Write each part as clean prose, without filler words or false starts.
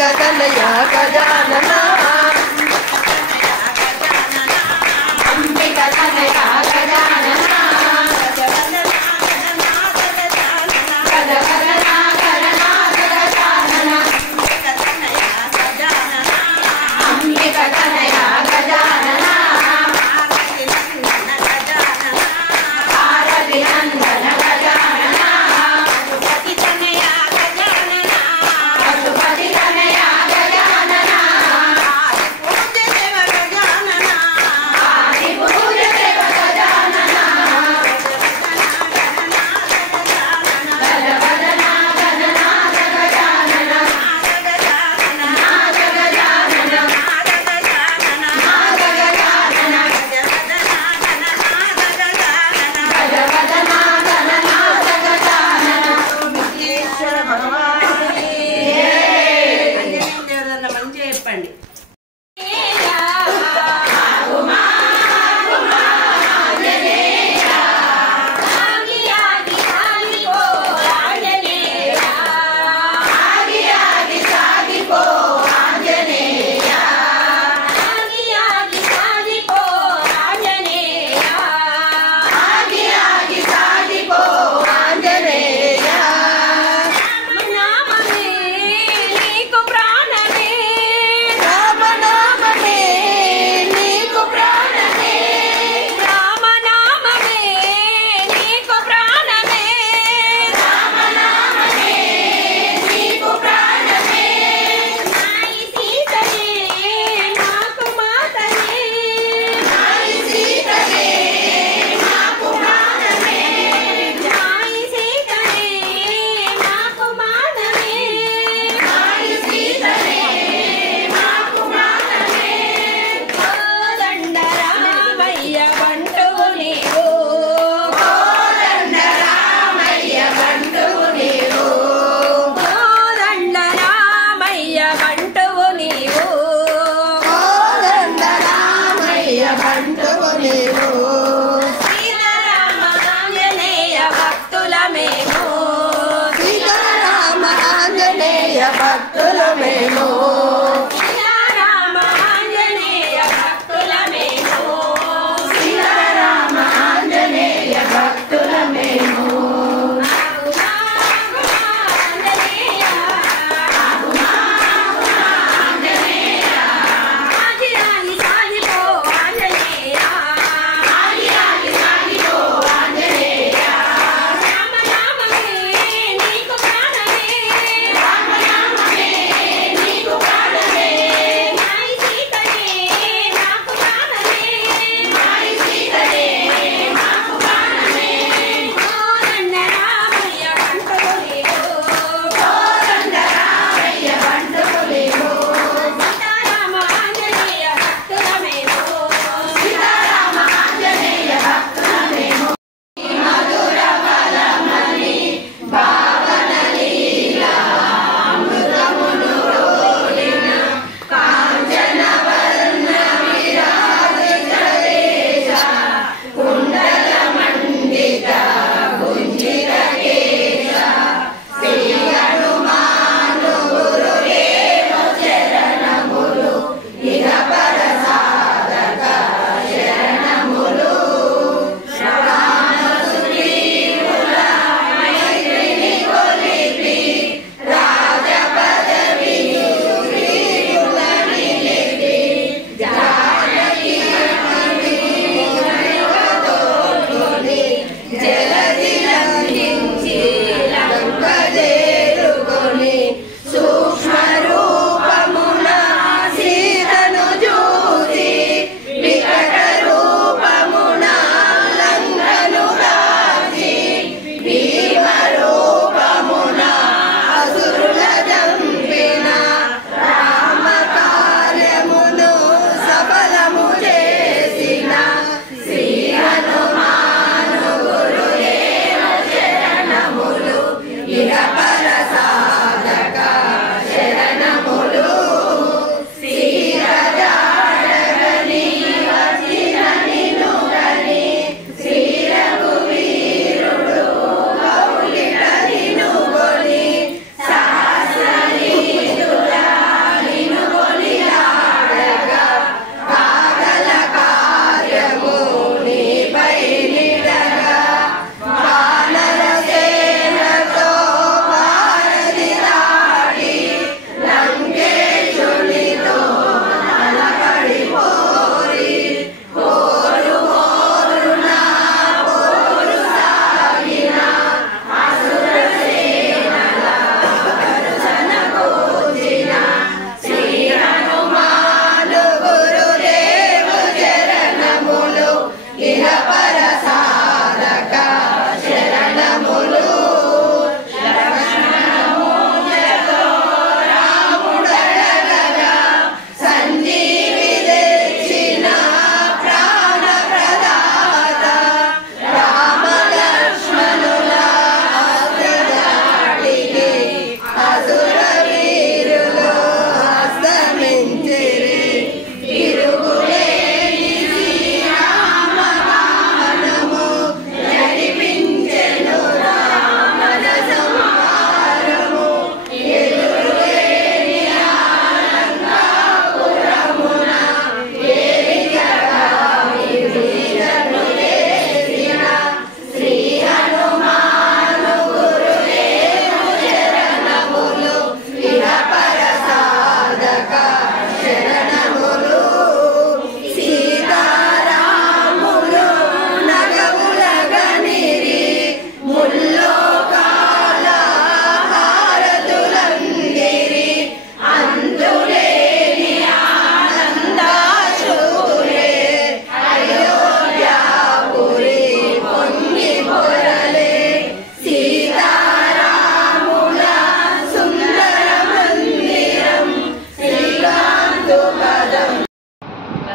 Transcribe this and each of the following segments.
तनया गजानना अंबिका तनया गजानना गजवदना गणनाथ गजानना अंबिका तनया गजानना आरतिनंदन गजानना पशुपति तनया गजानना पशुपति तनया गजानना आदि पूज्य देव गजानना गजवदना गणनाथ गजानना नाथ गजानना नाथ गजानना गजवदना गणनाथ गजानना ఈశ్వర భగవానుడికి దేవరన్న మంచిగా చెప్పండి. రామ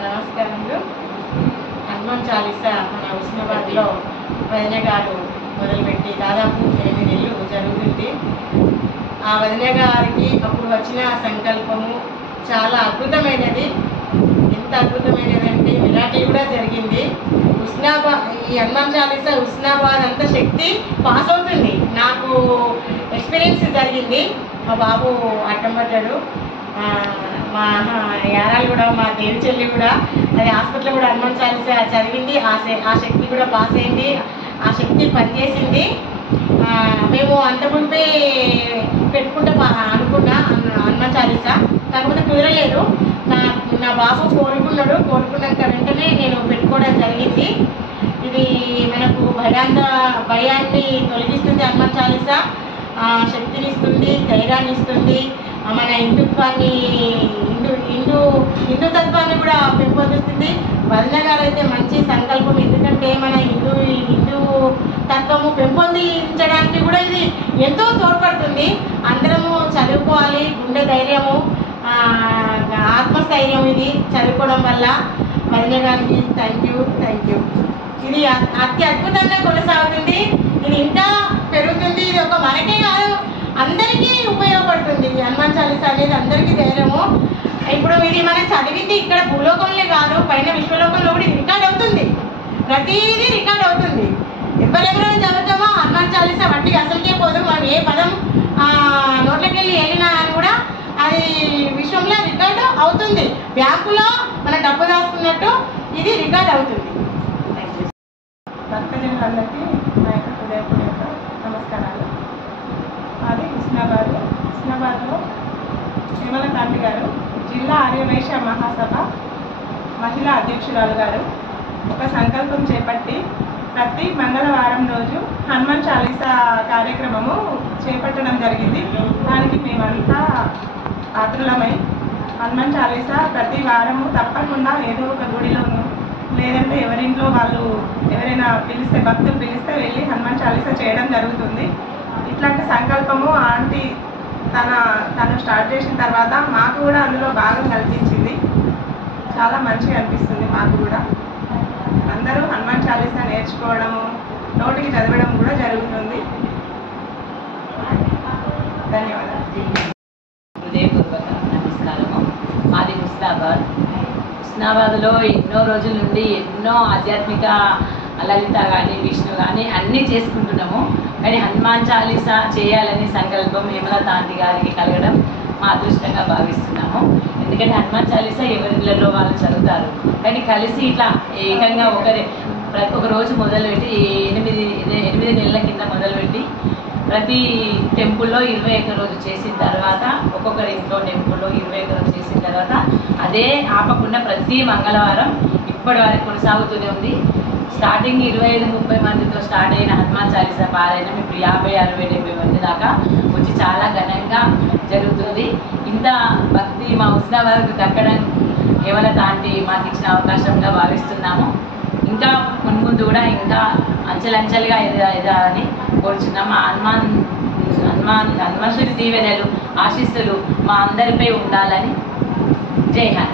నమస్కారములు. హనుమాన్ చాలీసా మన హుస్నాబాద్లో వదిన గారు మొదలుపెట్టి దాదాపు 8 నెలలు జరుగుతుంది. ఆ వదిన గారికి అప్పుడు వచ్చిన సంకల్పము చాలా అద్భుతమైనది. ఎంత అద్భుతమైనది అంటే మిరాకిల్ కూడా జరిగింది. ఈ హనుమాన్ చాలీసా హుస్నాబాద్ అంత శక్తి పాస్ అవుతుంది. నాకు ఎక్స్పీరియన్స్ జరిగింది. మా బాబు అడ్డం పడ్డాడు. మా యారాలు కూడా, మా దేవి చెల్లి కూడా అది హాస్పిటల్లో కూడా హనుమాన్ చాలీసా చదివింది. ఆ శక్తి కూడా పాస్ అయింది. ఆ శక్తి పనిచేసింది. మేము అంతకుముందే పెట్టుకుంటా అనుకున్నా హనుమాన్ చాలీసా, కాకపోతే కుదరలేదు. నా బాబు కోరుకున్నాక వెంటనే నేను పెట్టుకోవడం జరిగింది. ఇది మనకు భయాన్ని తొలగిస్తుంది. హనుమాన్ చాలీసా శక్తిని ఇస్తుంది, ధైర్యాన్ని ఇస్తుంది. మన హిందుత్వాన్ని హిందూ తత్వాన్ని కూడా పెంపొందిస్తుంది. వదిన గారు అయితే మంచి సంకల్పం. ఎందుకంటే మన హిందూ తత్వము పెంపొందించడానికి కూడా ఇది ఎంతో తోడ్పడుతుంది. అందరము చదువుకోవాలి. గుండె ధైర్యము, ఆత్మస్థైర్యం ఇది చదువుకోవడం వల్ల. వదిన గారికి థ్యాంక్ యూ. ఇది అతి అద్భుతంగా కొనసాగుతుంది. ఇది ఇంకా పెరుగుతుంది. ఇది ఒక మనకే కాదు, అందరికీ ఉపయోగపడుతుంది. హనుమాన్ చాలీసా అనేది అందరికీ ధైర్యము. ఇప్పుడు ఇది మనం చదివింది ఇక్కడ భూలోకంలో కాదు, పైన విశ్వలోకంలో కూడా రికార్డ్ అవుతుంది. ప్రతిదీ రికార్డ్ అవుతుంది. ఎవరెవరైనా చదువుతామో హనుమాన్ చాలీసా వడ్డీ అసలుకే పోదు. మనం ఏ పదం నోట్లోకి వెళ్ళి వెళ్ళినా అని కూడా అది విశ్వంలో రికార్డ్ అవుతుంది. బ్యాంకులో మన డబ్బు దాచుకున్నట్టు ఇది రికార్డ్ అవుతుంది. భక్తజనులందరికీ నా యొక్క హృదయపూర్వక నమస్కారాలు. అది హుస్నాబాద్లో శ్రీమలకాంతి గారు, జిల్లా ఆర్యవైశ్య మహాసభ మహిళా అధ్యక్షురాలు గారు ఒక సంకల్పం చేపట్టి ప్రతి మంగళవారం రోజు హనుమాన్ చాలీసా కార్యక్రమము చేపట్టడం జరిగింది. దానికి మేమంతా ఆతులమై హనుమాన్ చాలీసా ప్రతి వారము తప్పకుండా ఏదో ఒక గుడిలోనూ, లేదంటే ఎవరింట్లో వాళ్ళు ఎవరైనా భక్తులు పిలిస్తే వెళ్ళి హనుమాన్ చాలీసా చేయడం జరుగుతుంది. ఇట్లాంటి సంకల్పము ఆంటీ తను స్టార్ట్ చేసిన తర్వాత మాకు కూడా అందులో భాగం కల్పించింది. చాలా మంచిగా అనిపిస్తుంది మాకు కూడా. అందరూ హనుమాన్ చాలీసా నేర్చుకోవడము, నోటికి చదవడం కూడా జరుగుతుంది. ధన్యవాదాలు. హృదయపూర్వక నమస్కారము. మాది హుస్నాబాద్లో ఎన్నో రోజుల నుండి ఎన్నో ఆధ్యాత్మిక లలిత కానీ విష్ణు కానీ అన్నీ చేసుకుంటున్నాము. కానీ హనుమాన్ చాలీసా చేయాలని సంకల్పం హేమలత ఆంటీ గారికి కలగడం మా అదృష్టంగా భావిస్తున్నాము. ఎందుకంటే హనుమాన్ చాలీసా ఎవరిలో వాళ్ళు చదువుతారు, కానీ కలిసి ఇట్లా ఏకంగా ఒక రోజు మొదలుపెట్టి 8 నెలల కింద మొదలుపెట్టి ప్రతి టెంపుల్లో 21 రోజు చేసిన తర్వాత, ఒక్కొక్కరి ఇంట్లో టెంపుల్లో 21 రోజు చేసిన తర్వాత అదే ఆపకుండా ప్రతి మంగళవారం ఇప్పటి వరకు కొనసాగుతూనే ఉంది. స్టార్టింగ్ 25-30 మందితో స్టార్ట్ అయిన హనుమాన్ చాలీసా పారాయణం ఇప్పుడు 50-60-70 మంది దాకా వచ్చి చాలా ఘనంగా జరుగుతుంది. ఇంత భక్తి మా హుస్నాబాద్కు దక్కడం హేమలత ఆంటీ మాకు ఇచ్చిన అవకాశంగా భావిస్తున్నాము. ఇంకా మున్ముందు కూడా ఇంకా అంచెలంచెలుగా ఎదగాలని కోరుచున్నాము. హనుమంతుడి దీవెనలు, ఆశీస్సులు మా అందరిపై ఉండాలని. జై హనుమాన్.